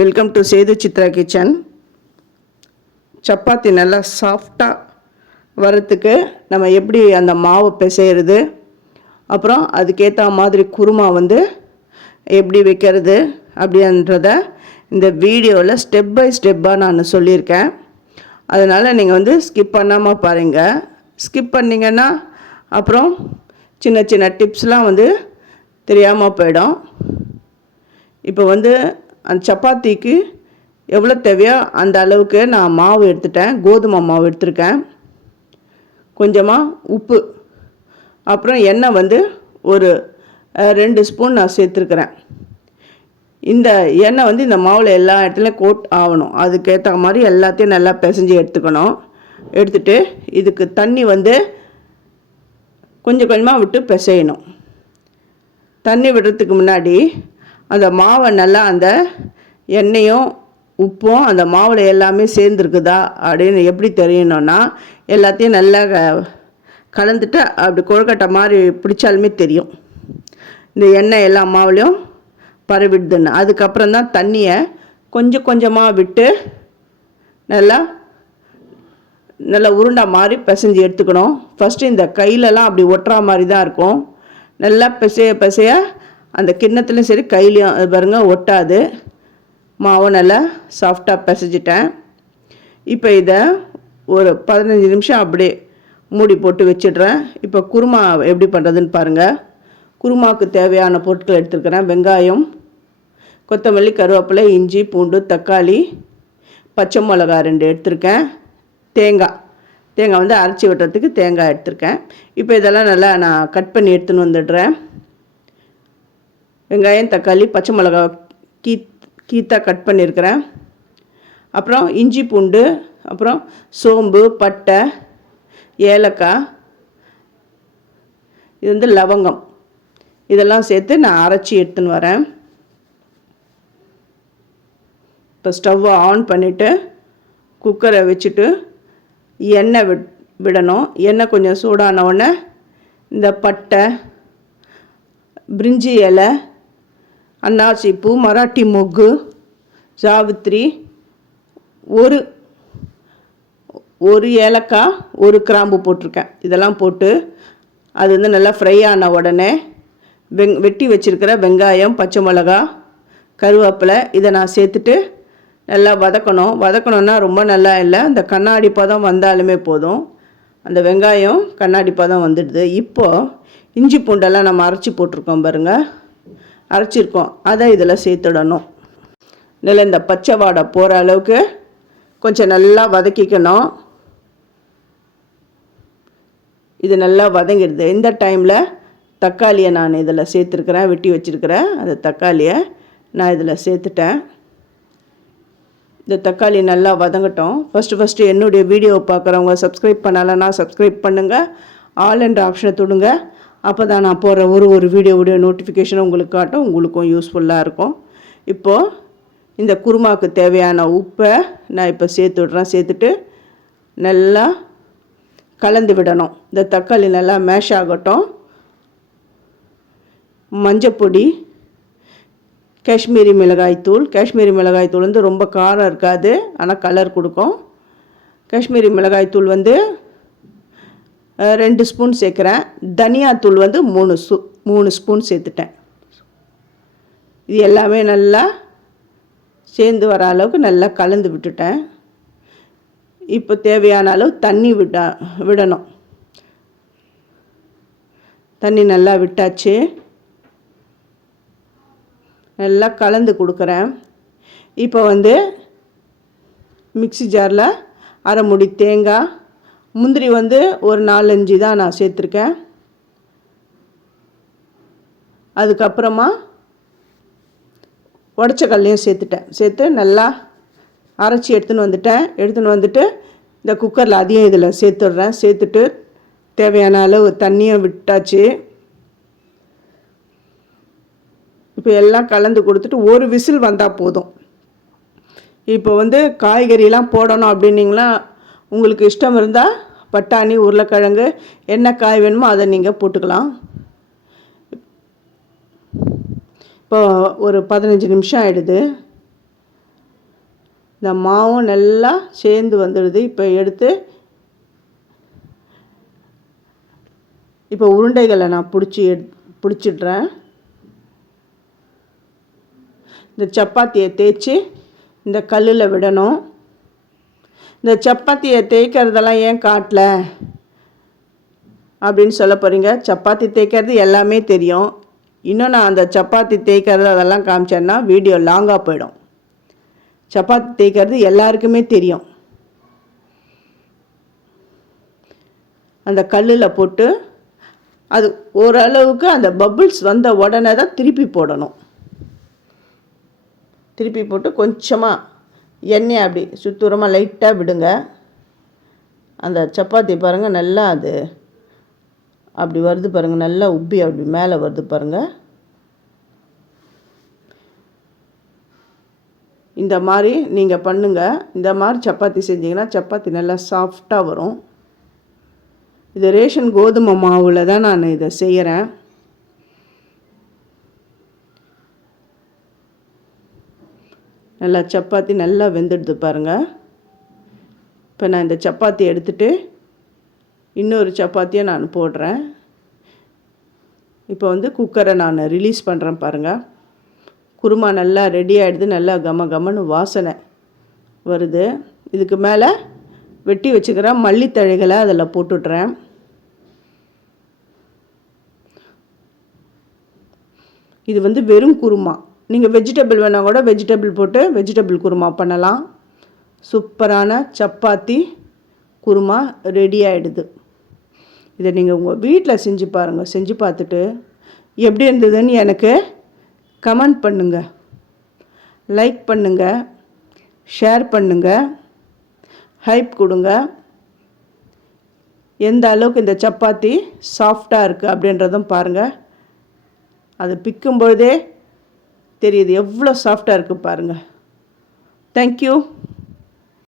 Welcome to Sethu Chitra kitchen. சப்பாத்தி நல்லா சாஃப்டாக வரத்துக்கு நம்ம எப்படி அந்த மாவு பிசைகிறது, அப்புறம் அதுக்கேற்ற மாதிரி குருமா எப்படி வைக்கிறது அப்படின்றத இந்த வீடியோவில் ஸ்டெப் பை ஸ்டெப்பாக நான் சொல்லியிருக்கேன். அதனால் நீங்கள் ஸ்கிப் பண்ணாமல் பாருங்கள். ஸ்கிப் பண்ணிங்கன்னா அப்புறம் சின்ன சின்ன டிப்ஸ்லாம் தெரியாமல் போயிடும். இப்போ அந்த சப்பாத்திக்கு எவ்வளோ தேவையோ அந்த அளவுக்கு நான் மாவு எடுத்துட்டேன். கோதுமை மாவு எடுத்துருக்கேன். கொஞ்சமாக உப்பு, அப்புறம் எண்ணெய் ஒரு 2 ஸ்பூன் நான் சேர்த்துருக்குறேன். இந்த எண்ணெய் இந்த மாவில் எல்லா இடத்துலையும் கோட் ஆகணும். அதுக்கேற்ற மாதிரி எல்லாத்தையும் நல்லா பிசைஞ்சு எடுத்துக்கணும். எடுத்துகிட்டு இதுக்கு தண்ணி கொஞ்சம் கொஞ்சமாக விட்டு பிசையணும். தண்ணி விடுறதுக்கு முன்னாடி அந்த மாவை நல்லா அந்த எண்ணெயும் உப்பும் அந்த மாவில் எல்லாமே சேர்ந்துருக்குதா அப்படின்னு எப்படி தெரியணும்னா, எல்லாத்தையும் நல்லா கலந்துட்டு அப்படி கொழுக்கட்டை மாதிரி பிடிச்சாலுமே தெரியும் இந்த எண்ணெய் எல்லா மாவுலையும் பரவிடுதுன்னு. அதுக்கப்புறம் தான் தண்ணியை கொஞ்சம் கொஞ்சமாக விட்டு நல்லா உருண்டை மாதிரி பிசைஞ்சு எடுத்துக்கணும். ஃபஸ்ட்டு இந்த கையிலலாம் அப்படி ஒட்டுற மாதிரி தான் இருக்கும். நல்லா பிசைய அந்த கிண்ணத்துலையும் சரி கையிலையும் பாருங்கள் ஒட்டாது. மாவு நல்லா சாஃப்டாக பிசைஞ்சிட்டேன். இப்போ இதை ஒரு 15 நிமிஷம் அப்படியே மூடி போட்டு வச்சிடுறேன். இப்போ குருமா எப்படி பண்ணுறதுன்னு பாருங்கள். குருமாவுக்கு தேவையான பொருட்கள் எடுத்துருக்கிறேன். வெங்காயம், கொத்தமல்லி, கருவேப்பிலை, இஞ்சி, பூண்டு, தக்காளி, பச்சை மிளகா 2 எடுத்திருக்கேன். தேங்காய் அரைச்சி விட்டுறதுக்கு தேங்காய் எடுத்திருக்கேன். இப்போ இதெல்லாம் நல்லா நான் கட் பண்ணி எடுத்துன்னு வந்துடுறேன். வெங்காயம், தக்காளி, பச்சை மிளகா கீத்தாக கட் பண்ணியிருக்கிறேன். அப்புறம் இஞ்சி, பூண்டு, அப்புறம் சோம்பு, பட்டை, ஏலக்காய், இது லவங்கம், இதெல்லாம் சேர்த்து நான் அரைச்சி எடுத்துன்னு வரேன். இப்போ ஸ்டவ்வை ஆன் பண்ணிவிட்டு குக்கரை வச்சுட்டு எண்ணெய் விடணும். எண்ணெய் கொஞ்சம் சூடான உடனே இந்த பட்டை, பிரிஞ்சி இலை, அன்னாசி பூ, மராட்டி மொக்கு, ஜாவித்ரி, ஒரு ஏலக்காய், ஒரு கிராம்பு போட்டிருக்கேன். இதெல்லாம் போட்டு அது நல்லா ஃப்ரை ஆன உடனே வெட்டி வச்சுருக்கிற வெங்காயம், பச்சை மிளகா, கருவேப்பிலை இதை நான் சேர்த்துட்டு நல்லா வதக்கணுன்னா ரொம்ப நல்லா இல்லை, இந்த கண்ணாடி பதம் வந்தாலுமே போதும். அந்த வெங்காயம் கண்ணாடி பதம் வந்துடுது. இப்போது இஞ்சி பூண்டெல்லாம் நம்ம அரைச்சி போட்டிருக்கோம் பாருங்கள், அரைச்சிருக்கோம், அதை இதில் சேர்த்துடணும். நல்லா இந்த பச்சை வாடை போகிற அளவுக்கு கொஞ்சம் நல்லா வதக்கிக்கணும். இது நல்லா வதங்கிடுது. இந்த டைமில் தக்காளியை நான் இதில் சேர்த்துருக்குறேன். வெட்டி வச்சுருக்கிறேன் அந்த தக்காளியை நான் இதில் சேர்த்துட்டேன். இந்த தக்காளி நல்லா வதங்கட்டும். ஃபஸ்ட்டு என்னுடைய வீடியோவை பார்க்குறவங்க சப்ஸ்கிரைப் பண்ணலைன்னா சப்ஸ்கிரைப் பண்ணுங்கள். ஆல் என்ற ஆப்ஷனை தொடுங்க. அப்போ தான் நான் போகிற ஒரு வீடியோவுடைய நோட்டிஃபிகேஷனும் உங்களுக்கு காட்டும், உங்களுக்கும் யூஸ்ஃபுல்லாக இருக்கும். இப்போது இந்த குருமாவுக்கு தேவையான உப்பை நான் இப்போ சேர்த்துட்டு நல்லா கலந்து விடணும். இந்த தக்காளி நல்லா மேஷ் ஆகட்டும். மஞ்சப்பொடி, காஷ்மீரி மிளகாய்த்தூள் ரொம்ப காரம் இருக்காது, ஆனால் கலர் கொடுக்கும். காஷ்மீரி மிளகாய்த்தூள் 2 ஸ்பூன் சேர்க்குறேன். தனியாத்தூள் 3 ஸ்பூன் சேர்த்துட்டேன். இது எல்லாமே நல்லா சேர்ந்து வர அளவுக்கு நல்லா கலந்து விட்டுட்டேன். இப்போ தேவையான அளவு தண்ணி விடணும். தண்ணி நல்லா விட்டாச்சு. நல்லா கலந்து கொடுக்குறேன். இப்போ மிக்ஸி ஜாரில் அரை மூடி தேங்காய், முந்திரி ஒரு 4-5 தான் நான் சேர்த்துருக்கேன். அதுக்கப்புறமா உடச்ச கடலையும் சேர்த்து நல்லா அரைச்சி எடுத்துன்னு வந்துட்டு இந்த குக்கரில் அதையும் இதில் சேர்த்துட்டு தேவையான அளவு தண்ணியும் விட்டாச்சு. இப்போ எல்லாம் கலந்து கொடுத்துட்டு ஒரு விசில் வந்தால் போதும். இப்போ காய்கறிலாம் போடணும் அப்படின்னிங்களா, உங்களுக்கு இஷ்டம் இருந்தால் பட்டாணி, உருளைக்கிழங்கு, என்ன காய் வேணுமோ அதை நீங்கள் போட்டுக்கலாம். இப்போ ஒரு 15 நிமிஷம் ஆகிடுது. இந்த மாவும் நல்லா சேர்ந்து வந்துடுது. இப்போ எடுத்து இப்போ உருண்டைகளை நான் பிடிச்சிடுறேன். இந்த சப்பாத்தியை தேய்ச்சி இந்த கல்லில் விடணும். இந்த சப்பாத்தியை தேய்க்கிறதெல்லாம் ஏன் காட்டல அப்படின்னு சொல்ல போகிறீங்க. சப்பாத்தி தேய்க்கிறது எல்லாமே தெரியும். இன்னும் நான் அந்த சப்பாத்தி தேய்க்கிறது அதெல்லாம் காமிச்சேன்னா வீடியோ லாங்காக போயிடும். சப்பாத்தி தேய்க்கிறது எல்லாருக்குமே தெரியும். அந்த கல்லில் போட்டு அது ஓரளவுக்கு அந்த பபுள்ஸ் வந்த உடனே தான் திருப்பி போடணும். திருப்பி போட்டு கொஞ்சமாக எண்ணெய் அப்படி சுத்தூரமாக லைட்டாக விடுங்க. அந்த சப்பாத்தி பாருங்கள் நல்லா அது அப்படி வருது பாருங்கள், நல்லா உப்பி அப்படி மேலே வருது பாருங்கள். இந்த மாதிரி நீங்கள் பண்ணுங்கள். இந்த மாதிரி சப்பாத்தி செஞ்சிங்கன்னா சப்பாத்தி நல்லா சாஃப்டாக வரும். இது ரேஷன் கோதுமை மாவில் தான் நான் இதை செய்கிறேன். நல்லா சப்பாத்தி நல்லா வெந்துடுது பாருங்கள். இப்போ நான் இந்த சப்பாத்தி எடுத்துகிட்டு இன்னொரு சப்பாத்தியை நான் போடுறேன். இப்போ வந்து குக்கரை நான் ரிலீஸ் பண்ணுறேன் பாருங்கள். குருமா நல்லா ரெடி ஆகிடுது. நல்லா கமன்னு வாசனை வருது. இதுக்கு மேலே வெட்டி வச்சுக்கிற மல்லித்தழைகளை அதில் போட்டுடுறேன். இது வந்து வெறும் குருமா. நீங்கள் வெஜிடபிள் வேணால் கூட வெஜிடபிள் போட்டு வெஜிடபிள் குருமா பண்ணலாம். சூப்பரான சப்பாத்தி குருமா ரெடி ஆகிடுது. இதை நீங்கள் உங்கள் வீட்டில் செஞ்சு பாருங்கள். செஞ்சு பார்த்துட்டு எப்படி இருந்ததுன்னு எனக்கு கமெண்ட் பண்ணுங்கள், லைக் பண்ணுங்கள், ஷேர் பண்ணுங்கள், ஹைப் கொடுங்க. எந்த அளவுக்கு இந்த சப்பாத்தி சாஃப்டாக இருக்குது அப்படின்றதும் பாருங்கள். அது பிக்கும்பொழுதே தெரியுது எவ்வளோ சாஃப்டாக இருக்குது பாருங்கள். தேங்க்யூ.